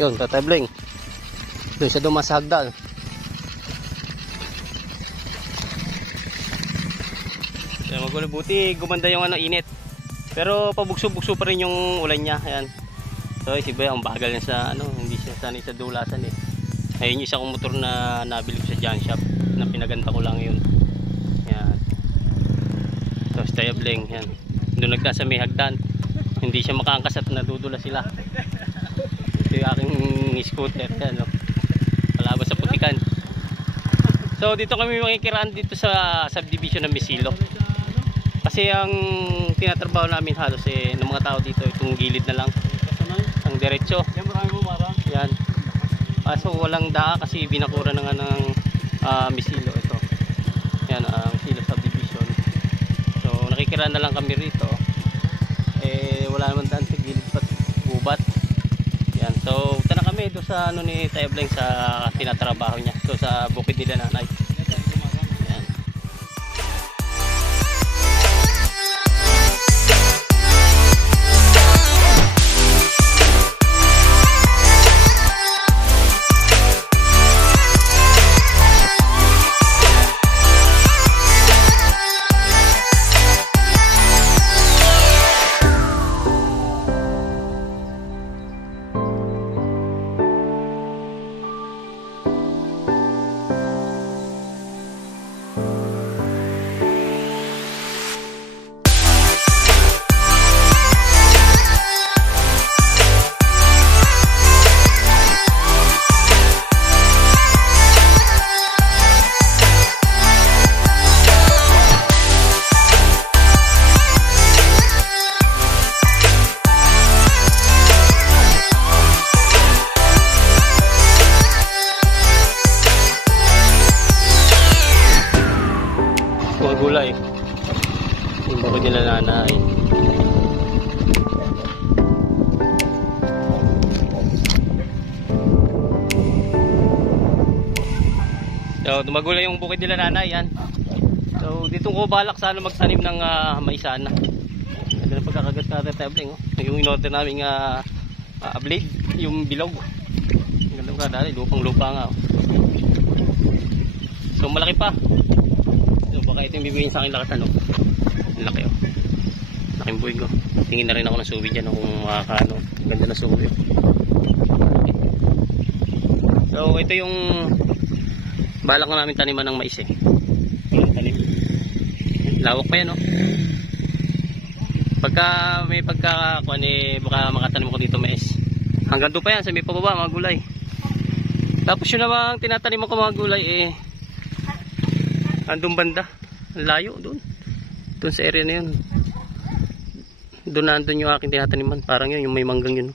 Yun, Tatay Bling. Doon siya dumas sa hagdan. Kaya magulo, buti gumanda yung init. Pero pabugso-bugso pa rin yung ulan niya. Ayan. So si Bay, ang bagal niya sa hindi siya sanay sa dulasan eh. Ayun yung isa kong motor na nabili ko sa John Shop na pinaganda ko lang yun. Ayan. So si Tatay Bling, ayan. Doon nagda sa may hagdan. Hindi siya makaangkas at nadudula sila. Ito yung aking scooter. Ayan, palabas sa putikan. So dito kami makikiraan dito sa subdivision ng Misilo. Kasi ang tinatrabaho namin halos ng mga tao dito itong gilid na lang. Ang diretso. Yan. So walang daa kasi binakura na nga ng Misilo ito. Yan ang Misilo subdivision. So nakikiraan na lang kami rito. Wala naman daan sa gilid pat gubat. Yan. So punta na kami doon sa ni Tatay Bling sa tinatrabaho niya. So sa bukid nila nanay. Yan. Gulay yung bukid nila nanay. So dumagulay yung bukid nila nanay yan. So dito ko balak sana magtanim ng mais sana. Ganda ng pagkakagat na Tatay Bling yung in-order namin blade, yung bilog. Ganda ka dali, lupang lupa nga So malaki pa. Baka ito yung bibigyan sa akin lakas laki laking buhay ko. Tingin na rin ako ng suwi dyan kung makakaano. Ganda na suwi So ito yung balak na namin taniman ng mais tanim. Lawak pa yan Pagka may pagkakakuan baka makatanim ko dito mais. Hanggang doon pa yan sa may pababa mga gulay. Tapos yun namang tinatanim ko mga gulay andun banda, layo doon sa area na yun. Doon yung aking tinataniman. Parang yun, yung may manggang yun.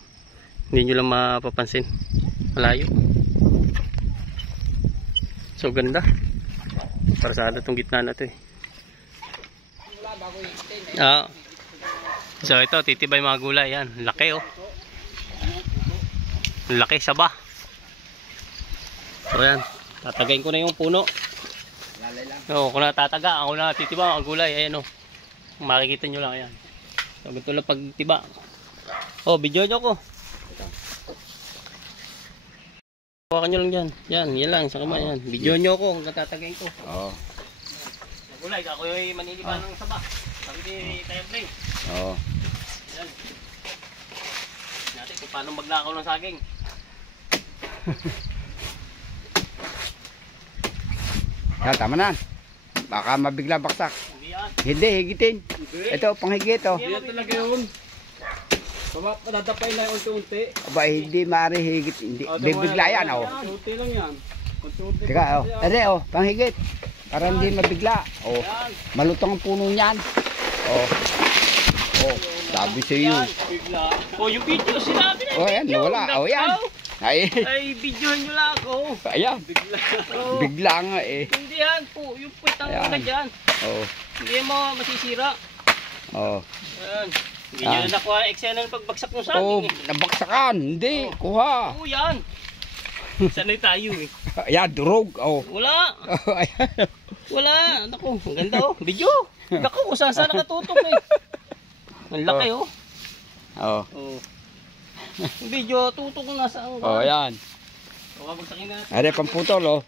Hindi nyo lang mapapansin. Malayo. So ganda. Parasada itong gitna na ito So ito, titibay mga gulay yan. Laki Laki, saba. So yan, tatagayin ko na yung puno. Kung natataga, ako na titiba ang gulay. Ayan makikita nyo lang. Ayan. So ganito lang pagtiba. Video nyo ko. Hawakan nyo lang dyan. Yan lang, sa kamay. Yan. Video nyo ko kung natatagayin ko. Gulay, ako yung maniliban ng saba. Sabi ni Tatay Bling. Yan. Natin kung paano maglakaw ng saging. Tama na. Baka mabigla baksak. Hindi, higitin. Ito, panghigit Hindi talaga yun. Nadadapay lang unti-unti. Aba, hindi maaari higit. Bibigla yan Unti lang yan. Teka, panghigit. Para hindi mabigla. Malutong ang puno niyan. Sabi sa iyo. Yung video sinabi na yan, nawala. yan. Ay, videohan nyo lang ako. Ayan. Bigla nga Hindi yan po. Yung pwetang na dyan. Hindi mo masisira. Ayan. Hindi nyo na nakuha eksena ng pagbagsak ng saging nabagsakan. Hindi, kuha. Yan. Sanay tayo Ayan, durog. Wala. Wala. Naku, ang ganda Video. Naku, kung saan nakatutok Ang laki Yung video, tutok na sa ang... Oh, yan. O, kabagsakin na. Are, pamputol, oh.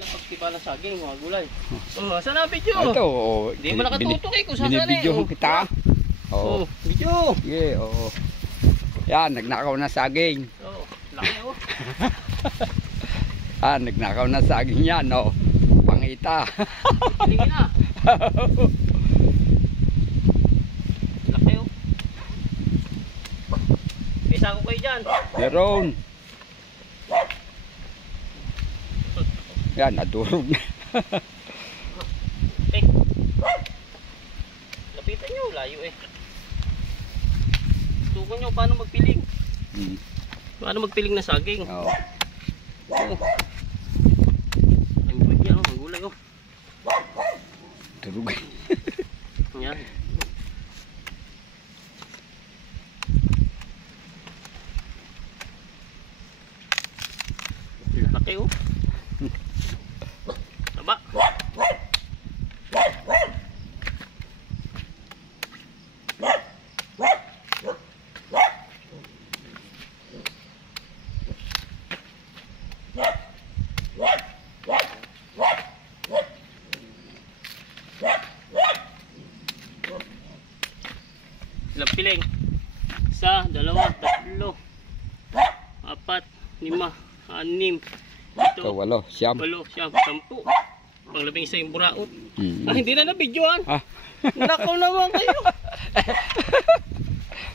Pagtiba ng saging, mga gulay. Oh, saan na ang video? Ito, oh. Hindi mo nakatutok eh kung saan saan eh. Binibidyohan kita. Oh, Oh. video. Yeah, oo. Yan, nagnakaw na saging. Oh, laki oh. Nagnakaw na saging yan, oh. Pangita. Tingin na. Laki oh. Isa ko kayo dyan. Meron. Yan, nadurog na. Eh. Lapitan nyo, layo eh. Tukan nyo, paano magpiling? Paano magpiling na saging? Oo. Oh. Ang good yan, ang gulay oh. Durog. Yan. Laki oh. Taba. Ilang piling? Isa, dalawa, tatlo, apat, lima, anim, ito, Ito, walo, siyam. walo, siyam, 10. Panglabing isa yung buraot. Ah, hindi na na-videoan. Ah. Nakaw naman kayo.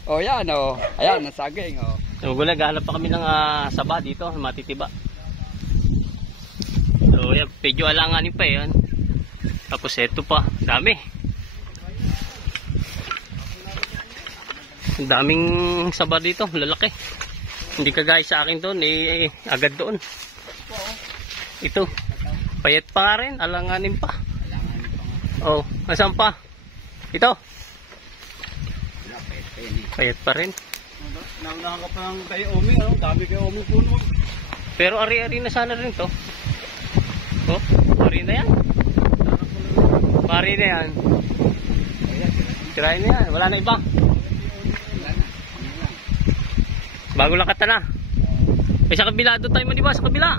Oh, yan, oh. Ayan, nasaging, oh. So, gulay, gahanap pa kami ng saba dito, matitiba. So, yan, medyo alanganin pa yan. Tapos ito pa, dami. Ang daming saba dito, lalaki. Hindi kagaya sa akin doon, agad doon. Ito, payat pa nga rin, alanganin pa. Oh, nasaan pa? Ito. Payat pa rin. Naunahan ka pa ng kay Omi, ano? Dami kay Omi puno. Pero ari-ari na sana rin to. Oh, ari na yan. Ari na yan. Tirahin na yan, wala na iba. Bago lang kata na. Eh sa kabila doon tayo maniba, sa kabila.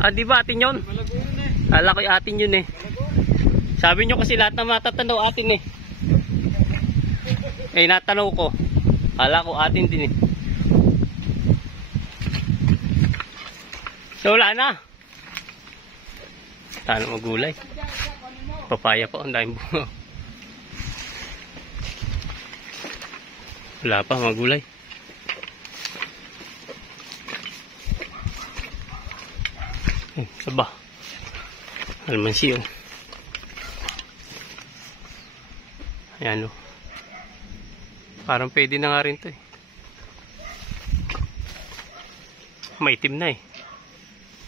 Ah, di ba atin yun? Ala ko atin yun eh. Sabi nyo kasi lahat na matatanaw atin eh. Eh natanaw ko. Ala ko atin din eh. So wala na. Tano magulay. Papaya pa, ang daming bunga. Wala pa magulay. Saba. Almansi oh. Ayan oh. Parang pwede na nga rin to eh. Maitim na eh.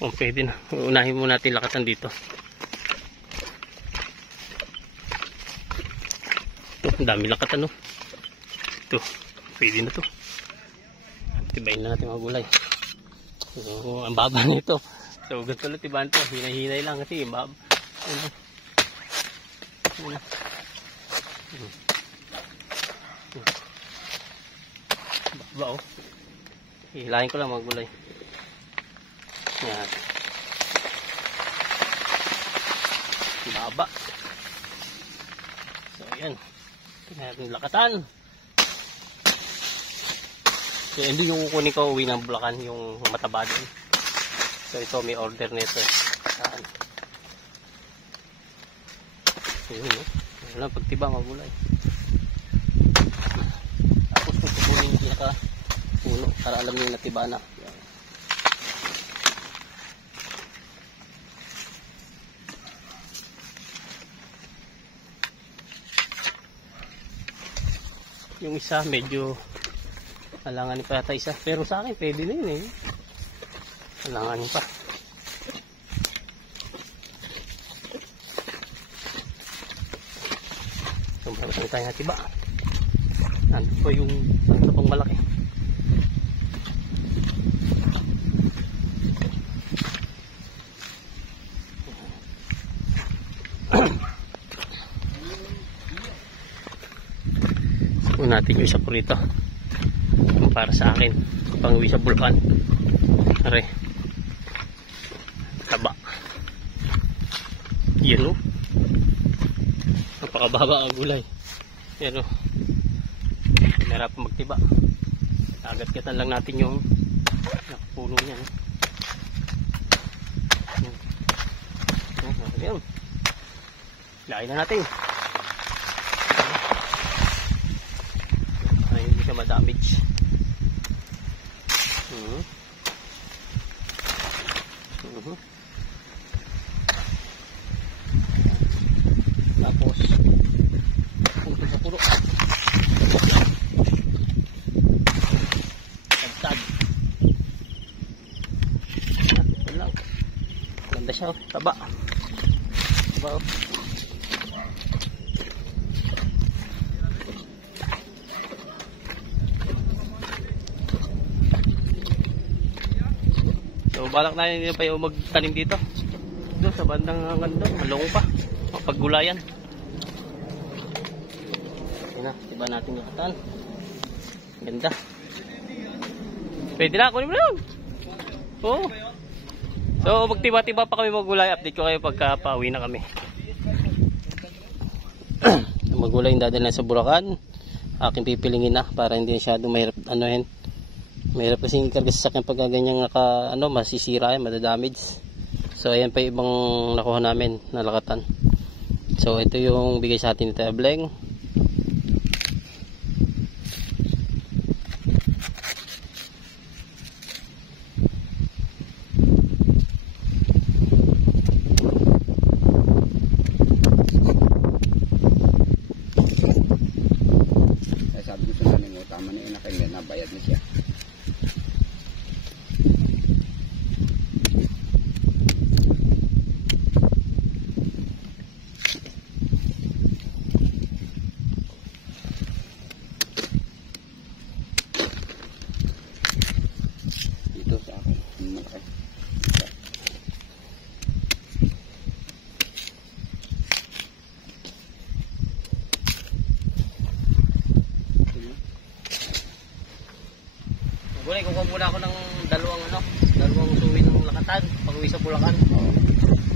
Oh, pwede na. Unahin muna natin lakatan dito. Ito, ang dami lakatan oh. Ito, pwede na to. Tibayin na natin mga gulay. So, ang baba nito. So, ganito lang tibahan to. Hinay-hinay lang kasi baba. Baba oh. Hilahin ko lang mga gulay. Yan. Baba. So, ayan. Tingnan natin lakatan. So, hindi yung kukunin ko uwi ng Bulacan, yung mataba din. So, ito may order nito. Saan? Ayun, no? Wala pagtiba, magulay. Tapos, tutupunin yung pinaka-puno para alam nyo yung natiba na. Yung isa, medyo alanganin pa yata isa. Pero sa akin, pwede na yun eh. Alanganin pa. So, marami tayo natiba. Nandun po yung pang malaki. natin yung isa ko rito. Yung para sa akin. Pang uwi sa Bulacan. Aray. Taba. Yan o. Napakababa ang gulay. Yan o. Pinarapan magtiba. Agat-gatan lang natin yung nakapuno niya. Yan. Lain na natin. Ay, hindi siya ma-damage. Tapos punto sa puno. Tagtag. Yan lang. Ganda siya, taba. Taba. So balak na nila pa yung magtanim dito. Doon sa bandang ganda, malong pa. Mapaggulayan. Yan na, iba natin yung katan. Ganda. Pwede na, kunin mo na yun. Oo. So magtiba-tiba pa kami maggulay. Update ko kayo pagka pauwi na kami. Maggulay yung dadalhin sa Bulacan. Aking pipilingin na para hindi masyadong mahirap anuhin. Mahirap kasi yung karga sa akin pagka ganyan masisira yan, madadamage. So ayan pa yung ibang nakuha namin na lakatan. So ito yung bigay sa atin ni Taya Bleng. Sabi ko sa namin, tama na yun, nabayad na siya. Dito sa akin, malaki. Gulay, kukuha muna ako ng dalawang suwi ng lakatan pag uwi sa Bulacan.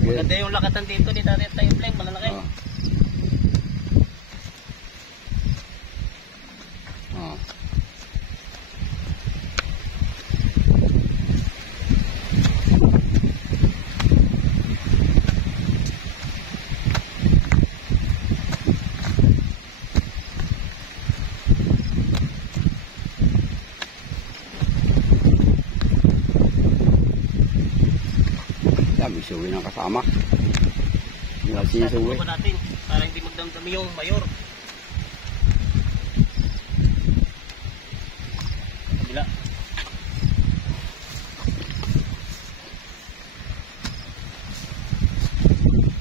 Maganda yung lakatan dito ni Taya Bleng, malalaki. May suwi ng kasama. Wala siya suwi. Ito natin para hindi magdamdami yung mayor. Kabila.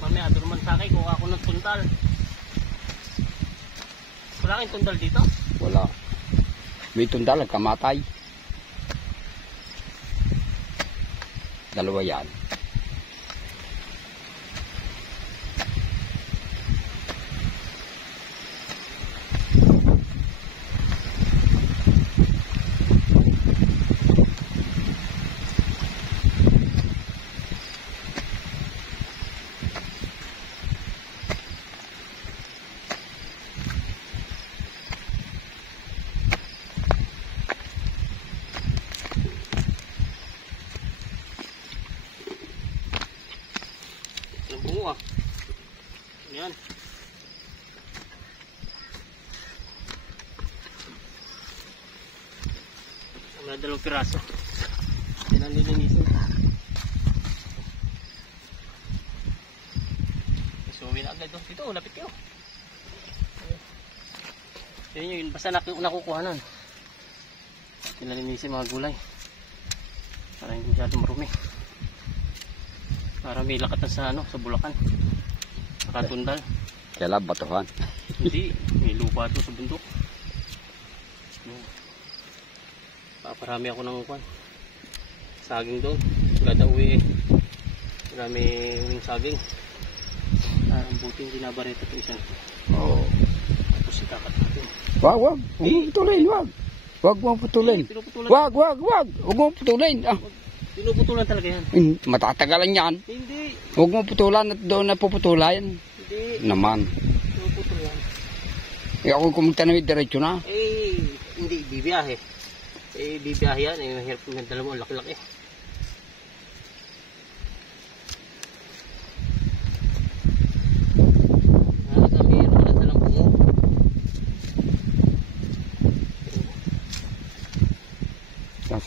Mamaya doon naman sa akin kung ako ng tuntal. Wala kang tuntal dito? Wala. May tundal, kamatay. Dalawa yan. Bungo ah. Yan. May dalawang piraso. Yan ang nilinisin. So, uwi na agad doon. Dito, lapit kayo. Yan yun. Basta nakukuha nun. Nilinisin mga gulay. Para hindi masyadong marumi. Para may lakatan sa sa Bulacan. Sa Tundal. Kailan batuhan? Hindi, may lupa ito sa bundok. Paparami ako ng saging doon. Gada uwi eh. Marami yung saging. Ang buting binabarito ito isa. Oo. Tapos Dapat natin. Wag, wag. Huwag mo putulin, wag. Wag mo putulin. Pinuputulan. Wag, wag, wag. Huwag mo putulin. Ah, Pinuputulan talaga yan. matatagalan yan. Hindi. Huwag mo putulan at doon na puputulan. Hindi. Naman. Pinuputulan. Eh ako kung magtanawid diretso na. Hindi. Bibiyahe. Bibiyahe yan. Mahirap yung dala mo. Laki-laki.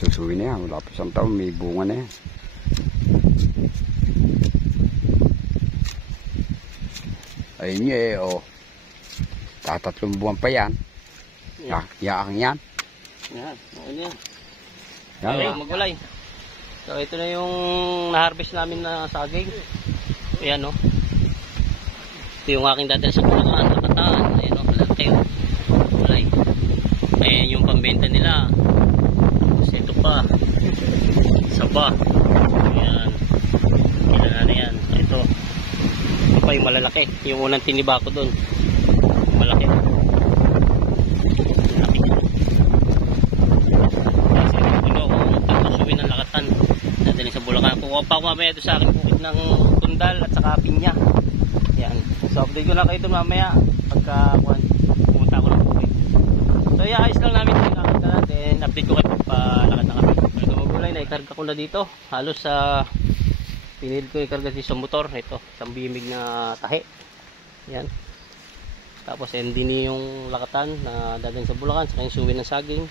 Susuwi na yan. Wala pa isang taon. May bunga na yan. Ayun nyo eh. Oh. Tatatlong buwan pa yan. Yaang yan. Yan. Okay na yan. Yan. Okay, magulay. So ito na yung na-harvest namin na saging. Ayan o. Ito yung aking dadal sa Bulacan. Nakataan. Ayan o. Malaki o. Magulay. Ayan yung pambenta nila. Tapos ito pa. Saba. Ayan. Ilan na yan. Ito. Ito pa yung malalaki. Yung unang tiniba ko dun. Malaki. Malaki. Kasi ito kung pagkasuwi ng lakatan. Nadaling sa Bulacan. Kukuha pa ako mamaya doon sa aking bukid ng tundal at saka pinya. Yan. So update ko lang kayo doon mamaya. Pagka pumunta ako ng bukid. So ayos lang namin yung lakad na. Then update ko kayo pagpalakad na kami. Pagka magulay na ikarga ko na dito. Halos sa pinil ko ikarga dito sa motor. Ito. Isang bimig na tahi. Yan. Tapos ending yung lakatan na dadang sa Bulacan. Saka yung suwi ng saging.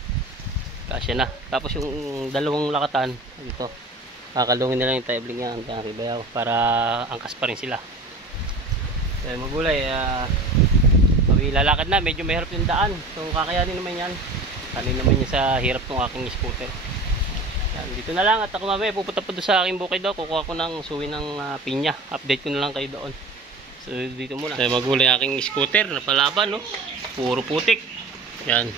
Kasya na. Tapos yung dalawang lakatan dito. Kakalungin nila yung tabling yan. Kaya ribayaw. Para angkas pa rin sila. Kaya magulay. Lalakad na. Medyo mahirap yung daan. So kakayanin naman yan. Kanin naman niya sa hirap ng aking scooter. Yan, dito na lang. At ako mamaya pupunta pa doon sa aking bukid daw. Kukuha ko ng suwi ng pinya. Update ko na lang kayo doon. So dito muna. So magulay aking scooter. Napalaban no. Puro putik. Yan.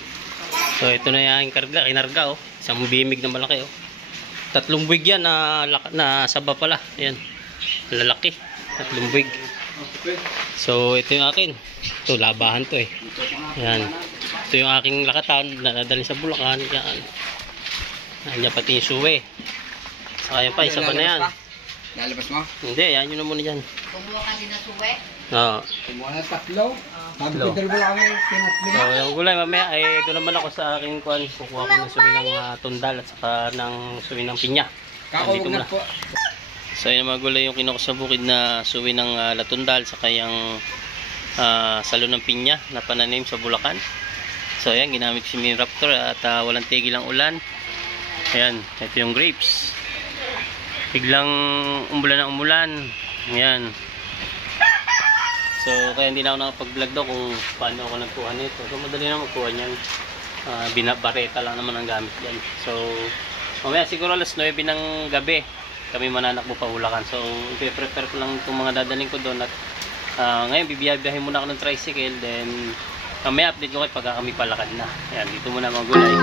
So ito na yung karga. Kinarga oh. Isang bimig na malaki oh. 3 buwig yan na saba pala. Ayan. Lalaki. 3 buwig. So ito yung akin. Ito labahan to eh. Ayan. Ito yung aking lakatan na nadali sa Bulacan. Yan. Nandiyan pati yung suwe. Saka yan pa. Isa pa na yan. Lalabas mo? Hindi. Yan yun na muna dyan. Kumuha ka din na suwe? Oo. Kumuha na 3. Sabi ko Hello. dalawa lang kami. Tinatlo. So yung gulay mamaya ay doon naman ako sa aking kuhan. Kukuha ko ng suwi ng tundal at saka ng suwi ng pinya. Nandito muna. So yung mga gulay yung kinuha ko sa bukid na suwi ng latundal saka yung salo ng pinya na pananim sa Bulacan. So ayan, ginamit si Mini Raptor at walang tigil ang ulan. Ayan, ito yung grapes. Biglang umulan ng umulan. Ayan. So kaya hindi na ako nakapag-vlog daw kung paano ako nagkuha nito. So madali na magkuha niyan. Binabareta lang naman ang gamit yan. So mamaya siguro alas 9 ng gabi kami mananakbo pa Bulacan. So i-prepare ko lang itong mga dadaling ko doon. At ngayon bibiyahe muna ako ng tricycle. Then mamaya update ko kayo pagka kami palakad na. Ayan, dito muna mga gulay.